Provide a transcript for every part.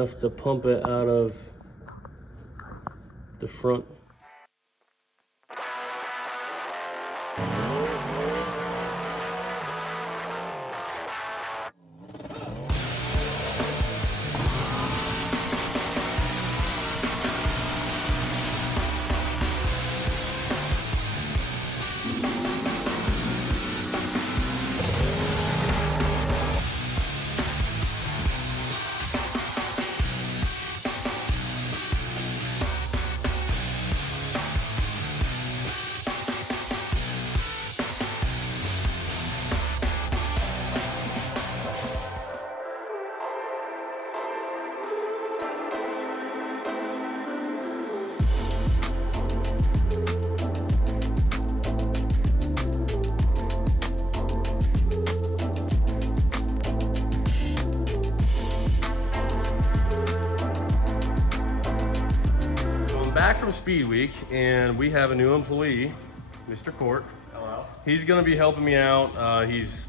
enough to pump it out of the front. Back from Speed Week, and we have a new employee, Mr. Court. Hello. He's gonna be helping me out. He's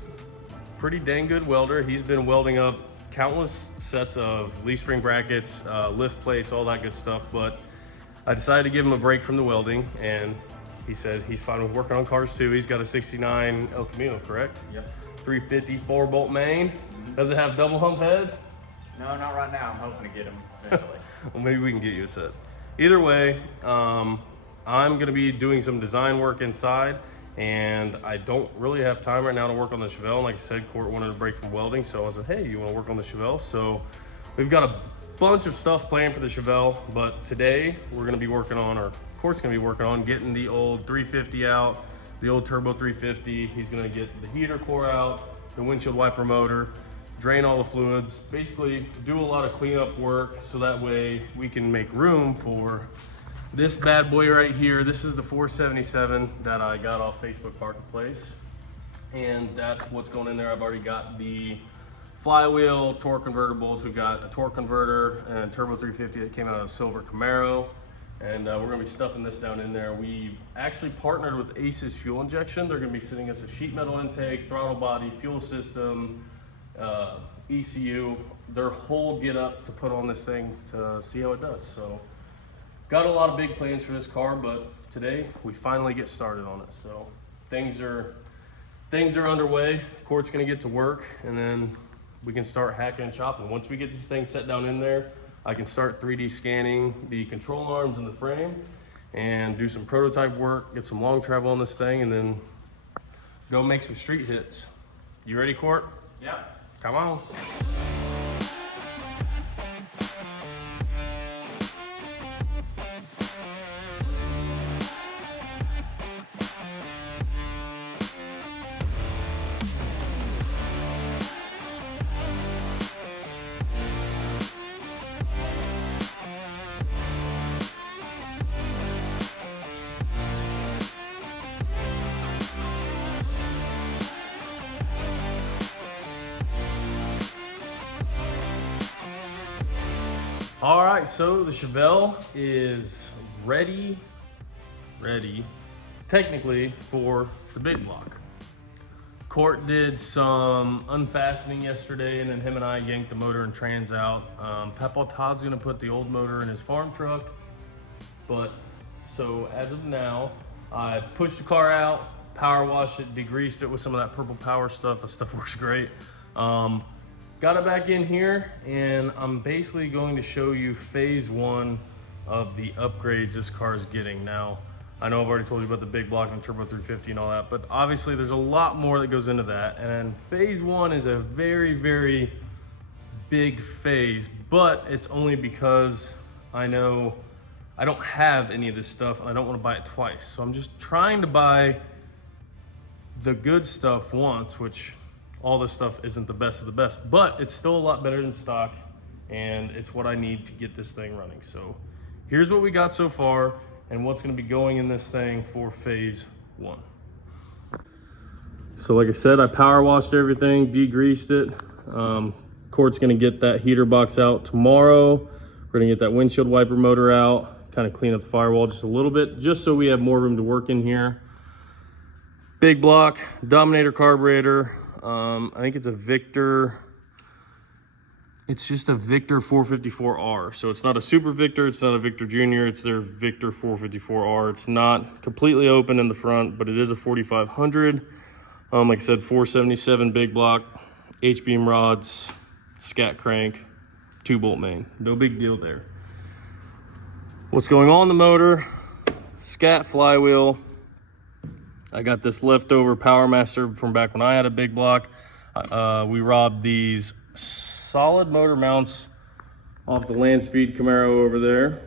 pretty dang good welder. He's been welding up countless sets of leaf spring brackets, lift plates, all that good stuff, but I decided to give him a break from the welding, and he said he's fine with working on cars too. He's got a 69 El Camino, correct? Yep. 350 4-bolt main. Does it have double hump heads? No, not right now. I'm hoping to get them eventually. Well, maybe we can get you a set. Either way, I'm gonna be doing some design work inside, and I don't really have time right now to work on the Chevelle. Like I said, Court wanted a break from welding, so I said, hey, you wanna work on the Chevelle? So we've got a bunch of stuff planned for the Chevelle, but today we're gonna be working on, or Court's gonna be working on getting the old 350 out, the old turbo 350. He's gonna get the heater core out, the windshield wiper motor, drain all the fluids, basically do a lot of cleanup work so that way we can make room for this bad boy right here. This is the 477 that I got off Facebook Marketplace, and that's what's going in there. I've already got the flywheel, torque convertibles. We've got a torque converter and turbo 350 that came out of a silver Camaro, and we're gonna be stuffing this down in there. We've actually partnered with Ace's Fuel Injection. They're gonna be sending us a sheet metal intake, throttle body, fuel system, ECU, their whole get up to put on this thing to see how it does. So got a lot of big plans for this car, but today we finally get started on it. So things are underway. Court's gonna get to work, and then we can start hacking and chopping. Once we get this thing set down in there, I can start 3D scanning the control arms and the frame and do some prototype work, get some long travel on this thing, and then go make some street hits. You ready, Court? Yeah. Come on. All right, so the Chevelle is ready technically for the big block. Court did some unfastening yesterday, and then him and I yanked the motor and trans out. Papa Todd's gonna put the old motor in his farm truck, but so as of now, I pushed the car out, power washed it, degreased it with some of that purple power stuff. That stuff works great. Got it back in here, and I'm basically going to show you phase one of the upgrades this car is getting. Now, I know I've already told you about the big block and turbo 350 and all that, but obviously there's a lot more that goes into that. And phase one is a very, very big phase, but it's only because I know I don't have any of this stuff and I don't want to buy it twice. So I'm just trying to buy the good stuff once, which all this stuff isn't the best of the best, but it's still a lot better than stock, and it's what I need to get this thing running. So here's what we got so far and what's going to be going in this thing for phase one. So like I said, I power washed everything, degreased it. Court's going to get that heater box out tomorrow. We're going to get that windshield wiper motor out, kind of clean up the firewall just a little bit, just so we have more room to work in here. Big block, Dominator carburetor. I think it's a Victor It's just a Victor 454R. So it's not a Super Victor, it's not a Victor Junior, it's their Victor 454R. It's not completely open in the front, but it is a 4500. Like I said, 477 big block, H-beam rods, scat crank, 2-bolt main. No big deal there. What's going on in the motor? Scat flywheel. I got this leftover Power Master from back when I had a big block. We robbed these solid motor mounts off the Land Speed Camaro over there.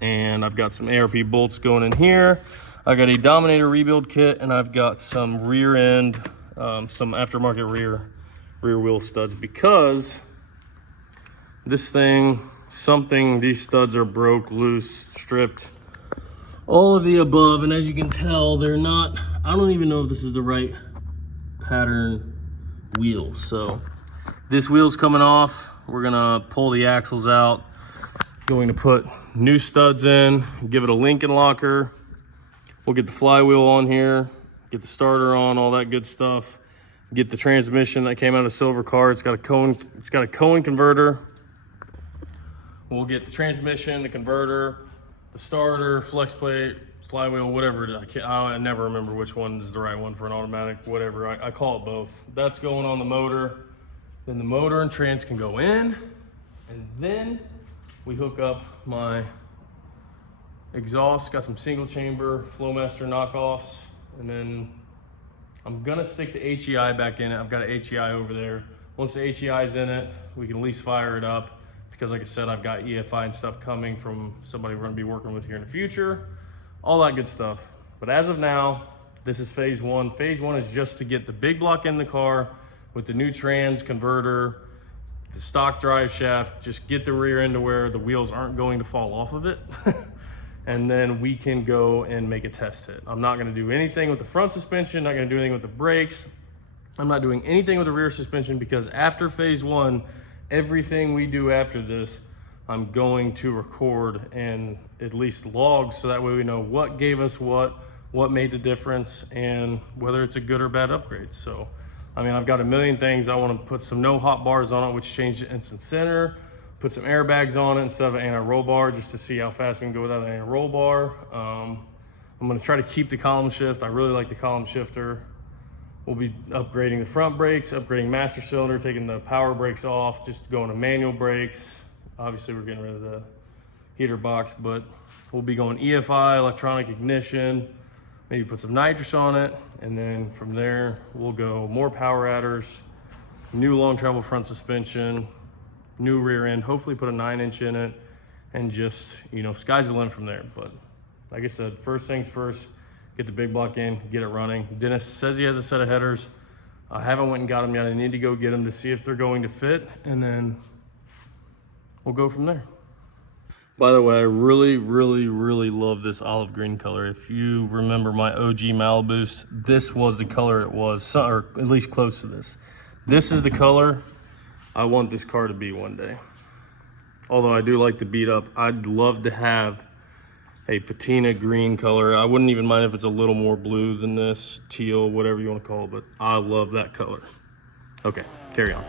And I've got some ARP bolts going in here. I got a Dominator rebuild kit, and I've got some rear end, some aftermarket rear wheel studs, because this thing, these studs are broke, loose, stripped, all of the above. And as you can tell, they're not, I don't even know if this is the right pattern wheel. So this wheel's coming off. We're gonna pull the axles out, going to put new studs in, give it a Lincoln locker. We'll get the flywheel on here, get the starter on, all that good stuff. Get the transmission that came out of Silver Car. It's got a Cohen converter. We'll get the transmission, the converter, the starter, flex plate, flywheel, whatever it is. I never remember which one is the right one for an automatic, whatever. I call it both. That's going on the motor. Then the motor and trans can go in, and then we hook up my exhaust. Got some single chamber Flowmaster knockoffs, and then I'm gonna stick the HEI back in it. I've got an HEI over there. Once the HEI is in it, we can at least fire it up, because like I said, I've got EFI and stuff coming from somebody we're gonna be working with here in the future, all that good stuff. But as of now, this is phase one. Phase one is just to get the big block in the car with the new trans converter, the stock drive shaft, just get the rear end to where the wheels aren't going to fall off of it. And then we can go and make a test hit. I'm not gonna do anything with the front suspension, not gonna do anything with the brakes. I'm not doing anything with the rear suspension, because after phase one, everything we do after this, I'm going to record and at least log, so that way we know what gave us what made the difference, and whether it's a good or bad upgrade. So, I mean, I've got a million things. I want to put some no hot bars on it, which changed the instant center, put some airbags on it instead of an anti-roll bar, just to see how fast we can go without an anti-roll bar. I'm going to try to keep the column shift. I really like the column shifter. We'll be upgrading the front brakes, upgrading master cylinder, taking the power brakes off, just going to manual brakes. Obviously, we're getting rid of the heater box, but we'll be going EFI, electronic ignition, maybe put some nitrous on it, and then from there, we'll go more power adders, new long travel front suspension, new rear end, hopefully put a 9-inch in it, and just, you know, sky's the limit from there. But like I said, first things first, get the big block in, get it running. Dennis says he has a set of headers. I haven't went and got them yet. I need to go get them to see if they're going to fit, and then we'll go from there. By the way, I really, really, really love this olive green color. If you remember my OG Malibus, this was the color it was, or at least close to this. This is the color I want this car to be one day. Although I do like the beat up, I'd love to have a patina green color. I wouldn't even mind if it's a little more blue than this, teal, whatever you want to call it, but I love that color. Okay, carry on.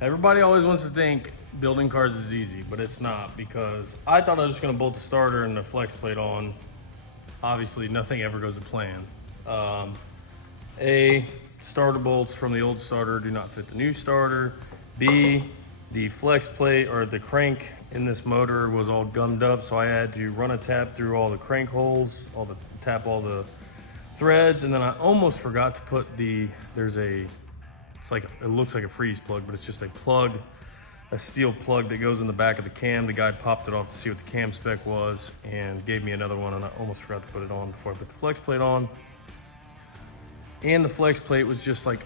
Everybody always wants to think building cars is easy, but it's not, because I thought I was just gonna bolt the starter and the flex plate on. Obviously, nothing ever goes to plan. A, starter bolts from the old starter do not fit the new starter. B, the flex plate or the crank in this motor was all gummed up, so I had to run a tap through all the crank holes, tap all the threads, and then I almost forgot to put it looks like a freeze plug, but it's just a plug, a steel plug that goes in the back of the cam. The guy popped it off to see what the cam spec was and gave me another one, and I almost forgot to put it on before I put the flex plate on. And the flex plate was just like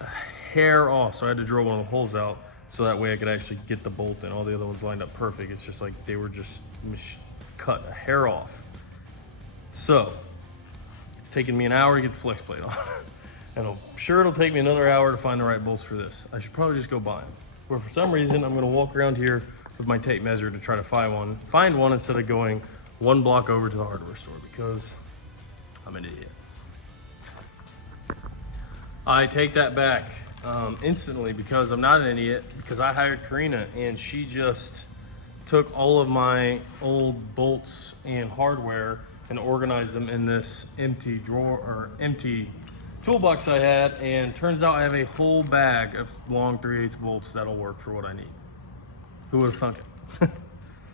a hair off, so I had to drill one of the holes out so that way I could actually get the bolt in. All the other ones lined up perfect. It's just like they were just cut a hair off. So it's taken me an hour to get the flex plate on. And I'm sure it'll take me another hour to find the right bolts for this. I should probably just go buy them. But for some reason, I'm gonna walk around here with my tape measure to try to find one instead of going one block over to the hardware store because I'm an idiot. I take that back instantly because I'm not an idiot, because I hired Karina and she just took all of my old bolts and hardware and organized them in this empty drawer or empty toolbox I had, and turns out I have a whole bag of long 3/8 bolts that'll work for what I need. Who would have thunk it?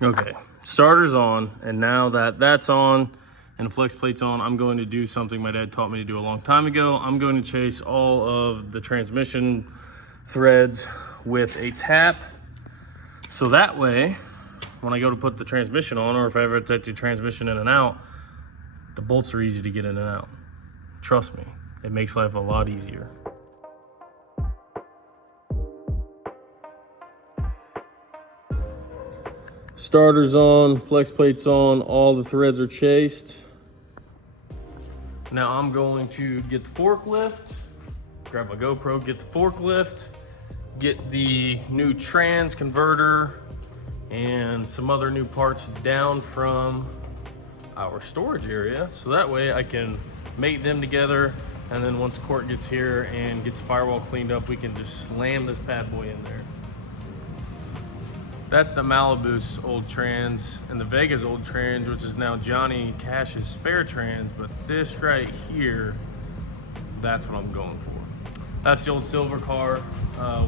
Okay, starter's on, and now that that's on and the flex plate's on, I'm going to do something my dad taught me to do a long time ago. I'm going to chase all of the transmission threads with a tap, so that way when I go to put the transmission on, or if I ever take the transmission in and out, the bolts are easy to get in and out. Trust me, it makes life a lot easier. Starter's on, flex plate's on, all the threads are chased. Now I'm going to get the forklift, grab my GoPro, get the forklift, get the new trans converter and some other new parts down from our storage area, so that way I can mate them together, and then once Court gets here and gets the firewall cleaned up, we can just slam this bad boy in there. That's the Malibu's old trans and the Vega's old trans, which is now Johnny Cash's spare trans, but this right here, that's what I'm going for. That's the old silver car,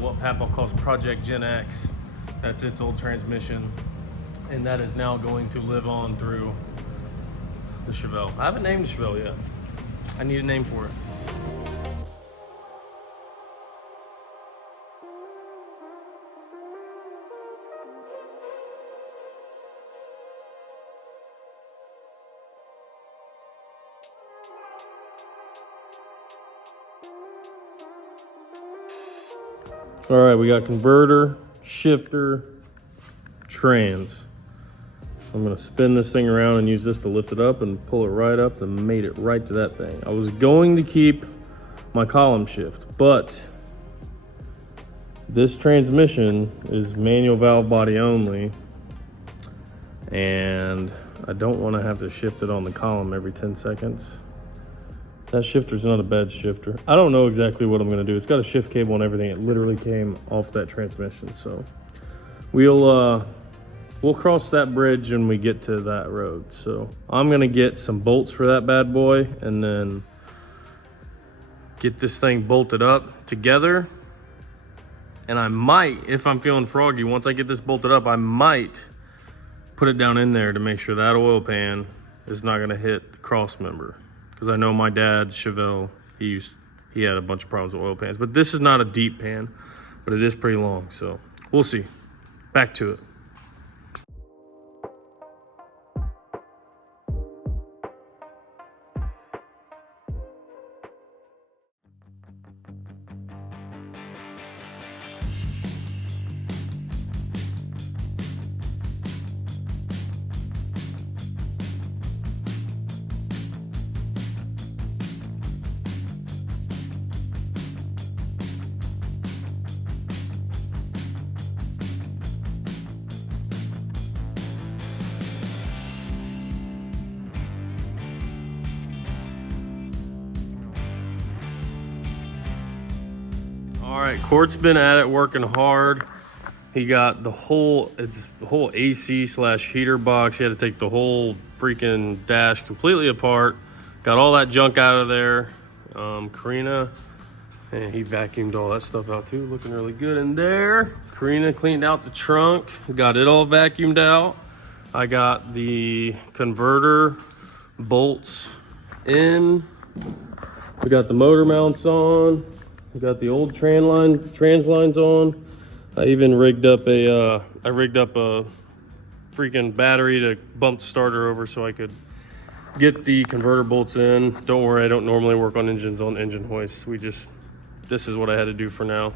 what Papa calls Project Gen X. That's its old transmission, and that is now going to live on through the Chevelle. I haven't named the Chevelle yet. I need a name for it. All right, we got converter, shifter, trans. I'm gonna spin this thing around and use this to lift it up and pull it right up and mate it right to that thing. I was going to keep my column shift, but this transmission is manual valve body only, and I don't want to have to shift it on the column every 10 seconds. That shifter's not a bad shifter. I don't know exactly what I'm gonna do. It's got a shift cable and everything. It literally came off that transmission. So we'll cross that bridge when we get to that road. So I'm gonna get some bolts for that bad boy and then get this thing bolted up together. And I might, if I'm feeling froggy, once I get this bolted up, I might put it down in there to make sure that oil pan is not gonna hit the cross member. Because I know my dad's Chevelle, he had a bunch of problems with oil pans. But this is not a deep pan, but it is pretty long, so we'll see. Back to it. All right, Court's been at it working hard. He got the whole AC / heater box. He had to take the whole freaking dash completely apart. Got all that junk out of there. Karina, and he vacuumed all that stuff out too. Looking really good in there. Karina cleaned out the trunk. Got it all vacuumed out. I got the converter bolts in. We got the motor mounts on. We got the old trans lines on. I even rigged up a freaking battery to bump the starter over so I could get the converter bolts in. Don't worry, I don't normally work on engines on engine hoists. This is what I had to do for now.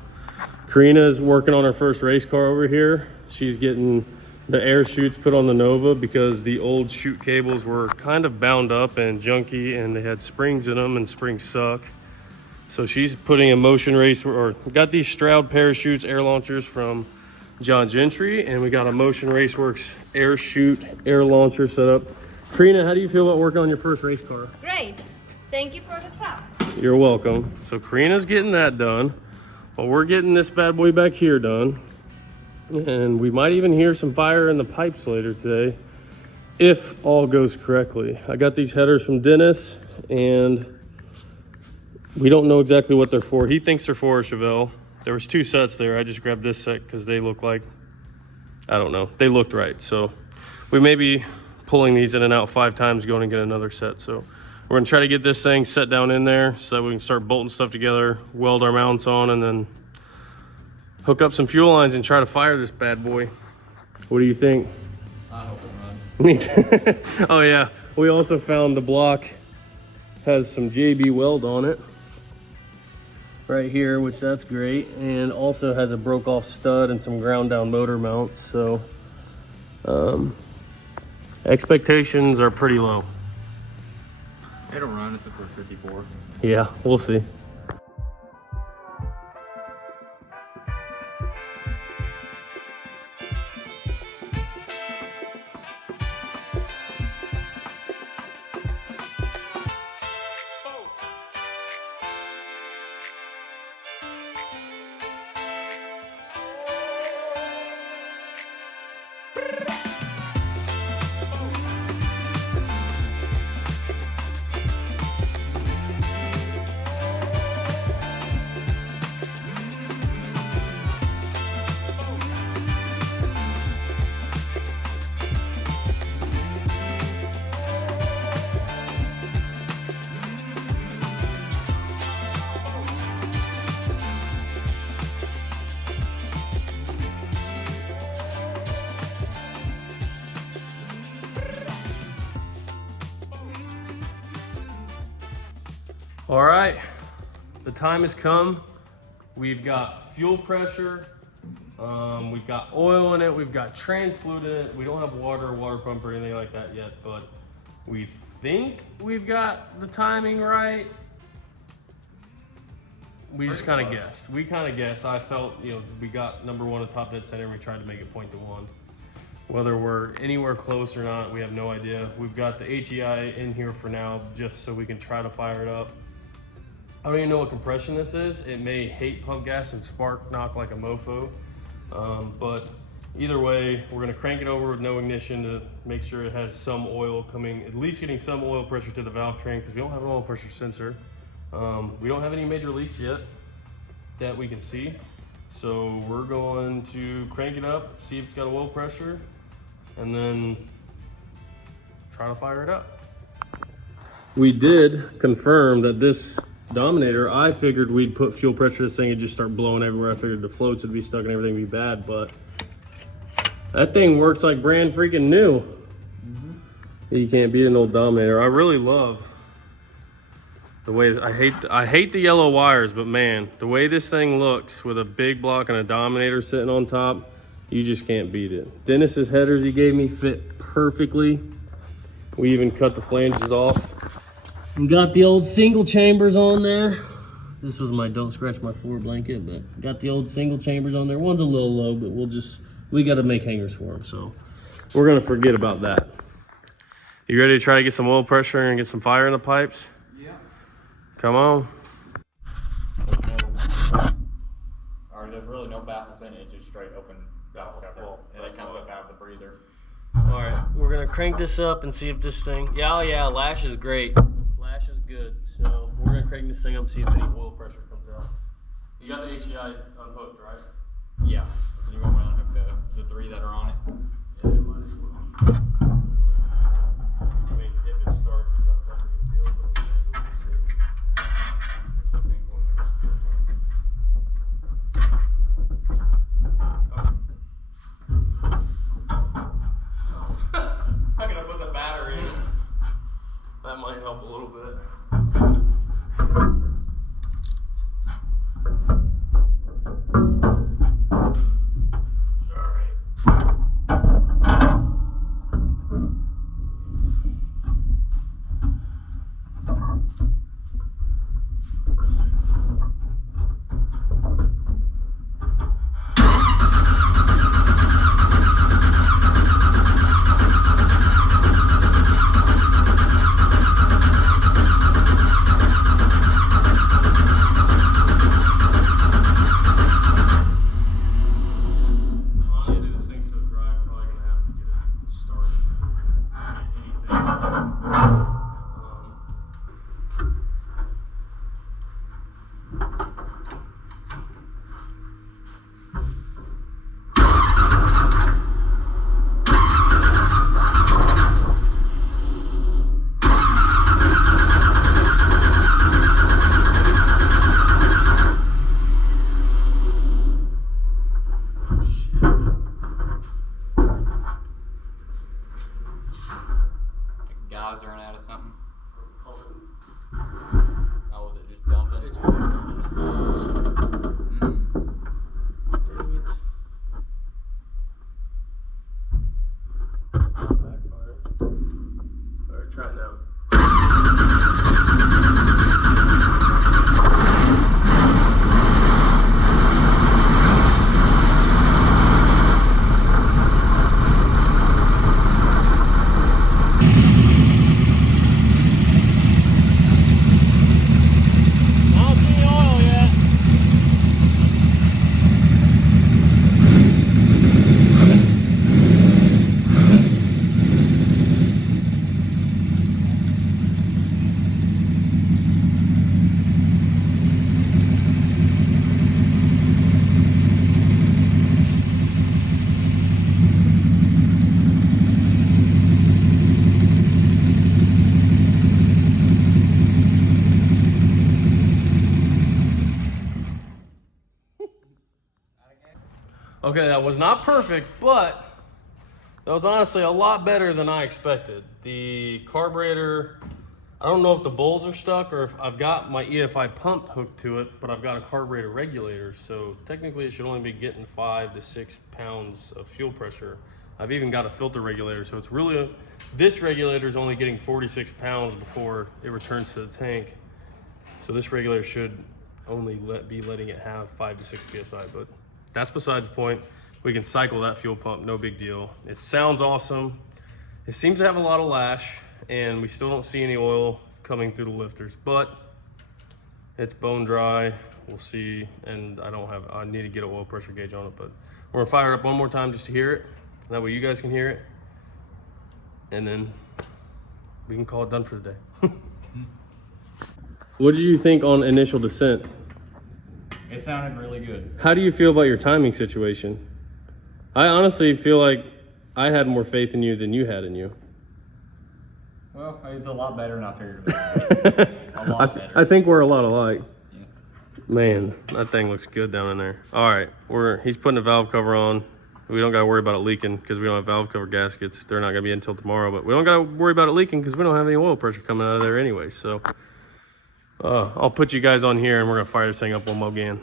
Karina is working on her first race car over here. She's getting the air chutes put on the Nova because the old chute cables were kind of bound up and junky and they had springs in them, and springs suck. So she's putting a motion race, or got these Stroud parachutes, air launchers from John Gentry, and we got a Motion Raceworks air chute, air launcher set up. Karina, how do you feel about working on your first race car? Great. Thank you for the trust. You're welcome. So Karina's getting that done. Well, we're getting this bad boy back here done. And we might even hear some fire in the pipes later today, if all goes correctly. I got these headers from Dennis, and we don't know exactly what they're for. He thinks they're for a Chevelle. There was 2 sets there. I just grabbed this set because they look like, I don't know, they looked right. So we may be pulling these in and out 5 times, going and get another set. So we're gonna try to get this thing set down in there so that we can start bolting stuff together, weld our mounts on, and then hook up some fuel lines and try to fire this bad boy. What do you think? I hope it runs. Oh yeah, we also found the block has some JB weld on it right here, which that's great, and also has a broke off stud and some ground down motor mounts. So expectations are pretty low. It'll run. It's a 454. Yeah, we'll see. All right, the time has come. We've got fuel pressure, we've got oil in it, we've got trans fluid in it. We don't have water or water pump or anything like that yet, but we think we've got the timing right. We just kind of guessed. We kind of guessed. I felt, you know, we got number 1 at top dead center. We tried to make it 0.1. Whether we're anywhere close or not, we have no idea. We've got the HEI in here for now, just so we can try to fire it up. I don't even know what compression this is. It may hate pump gas and spark knock like a mofo. But either way, we're gonna crank it over with no ignition to make sure it has some oil coming, at least getting some oil pressure to the valve train, because we don't have an oil pressure sensor. We don't have any major leaks yet that we can see. So we're going to crank it up, see if it's got oil pressure, and then try to fire it up. We did confirm that this Dominator, I figured we'd put fuel pressure to this thing and just start blowing everywhere. I figured the floats would be stuck and everything would be bad, but that thing works like brand freaking new. You can't beat an old Dominator. I really love the way, I hate the yellow wires, but man, the way this thing looks with a big block and a Dominator sitting on top, you just can't beat it. Dennis's headers he gave me fit perfectly. We even cut the flanges off. We got the old single chambers on there. This was my don't scratch my floor blanket, but got the old single chambers on there. One's a little low, but we got to make hangers for them. So we're going to forget about that. You ready to try to get some oil pressure and get some fire in the pipes? Yeah. Come on. Or there's really no baffles in it. It's just straight open valve cover. And it comes up out of the breather. All right, we're going to crank this up and see if this thing, yeah, lash is great. Lash is good. So we're going to crank this thing up and see if any oil pressure comes out. You got the HEI unhooked, right? Yeah. You want me to unhook the 3 that are on it? Yeah, it might as well. I mean, if it starts, it's not that big a deal, but we'll see. There's a single and there's a split one. How can I put the battery in? That might help a little bit. risering out of something? Oh, was it just dumping? It's Dang it. Alright, try it now. Okay, that was not perfect, but that was honestly a lot better than I expected. The carburetor, I don't know if the bowls are stuck or if I've got my EFI pump hooked to it, but I've got a carburetor regulator, so technically it should only be getting 5 to 6 pounds of fuel pressure. I've even got a filter regulator, so it's really, this regulator is only getting 46 pounds before it returns to the tank. So this regulator should only be letting it have 5 to 6 PSI, but that's besides the point. We can cycle that fuel pump, no big deal. It sounds awesome. It seems to have a lot of lash, and we still don't see any oil coming through the lifters, but it's bone dry. We'll see, and I need to get an oil pressure gauge on it, but we're gonna fire it up one more time just to hear it. That way you guys can hear it, and then we can call it done for the day. What did you think on initial descent? It sounded really good. How do you feel about your timing situation? I honestly feel like I had more faith in you than you had in you. Well, it's a lot better than I figured it would be. A lot better. I think we're a lot alike. Yeah. Man, that thing looks good down in there. All right, he's putting a valve cover on. We don't gotta worry about it leaking because we don't have valve cover gaskets. They're not gonna be in until tomorrow, but we don't gotta worry about it leaking because we don't have any oil pressure coming out of there anyway. So I'll put you guys on here and we're gonna fire this thing up one more again.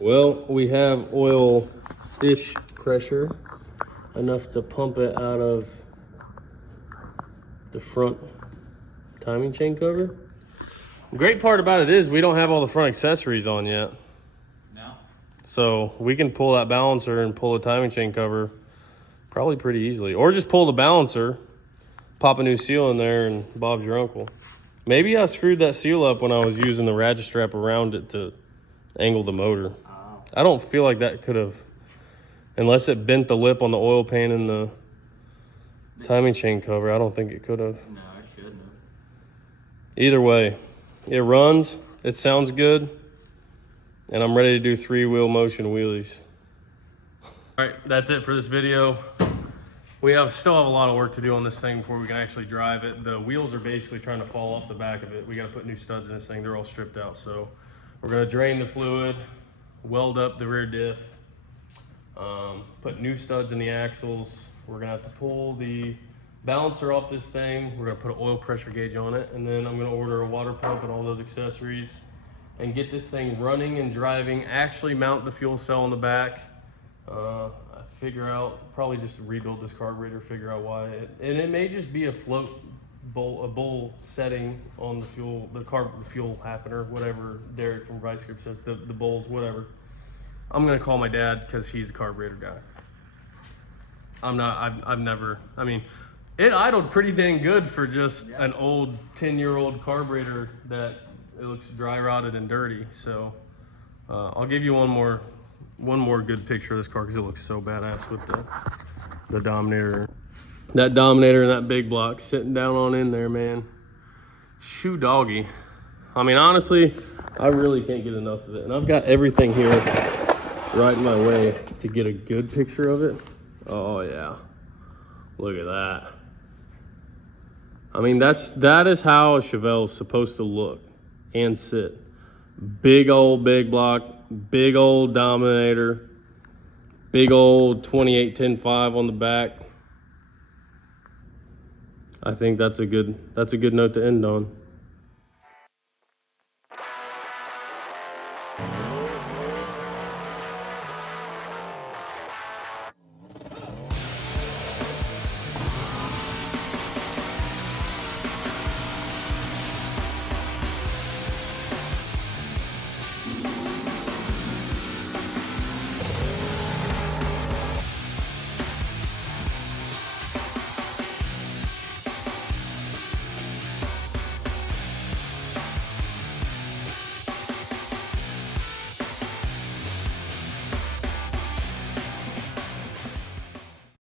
Well, we have oil-ish pressure, enough to pump it out of the front timing chain cover. The great part about it is we don't have all the front accessories on yet. No. So we can pull that balancer and pull the timing chain cover probably pretty easily. Or just pull the balancer, pop a new seal in there, and Bob's your uncle. Maybe I screwed that seal up when I was using the ratchet strap around it to angle the motor. I don't feel like that could have, unless it bent the lip on the oil pan and the timing chain cover, I don't think it could have. No, it shouldn't have. Either way, it runs, it sounds good, and I'm ready to do 3-wheel motion wheelies. All right, that's it for this video. We still have a lot of work to do on this thing before we can actually drive it. The wheels are basically trying to fall off the back of it. We got to put new studs in this thing. They're all stripped out. So we're going to drain the fluid, weld up the rear diff, put new studs in the axles. We're going to have to pull the balancer off this thing. We're going to put an oil pressure gauge on it. And then I'm going to order a water pump and all those accessories and get this thing running and driving, actually mount the fuel cell in the back. Figure out, probably just rebuild this carburetor, figure out why and it may just be a float bowl, a bowl setting on the fuel, the fuel happener, whatever Derek from Vice Grip says, the bowls, whatever. I'm gonna call my dad because he's a carburetor guy. I've never, I mean, it idled pretty dang good for just an old 10-year-old carburetor that it looks dry rotted and dirty. So I'll give you one more good picture of this car because it looks so badass with the Dominator. That Dominator and that big block sitting down on in there, man. Shoe doggy. I mean, honestly, I really can't get enough of it. And I've got everything here right in my way to get a good picture of it. Oh yeah, look at that. I mean, that is how a Chevelle is supposed to look and sit. Big old big block, big old Dominator, big old 2810.5 on the back. I think that's a good note to end on.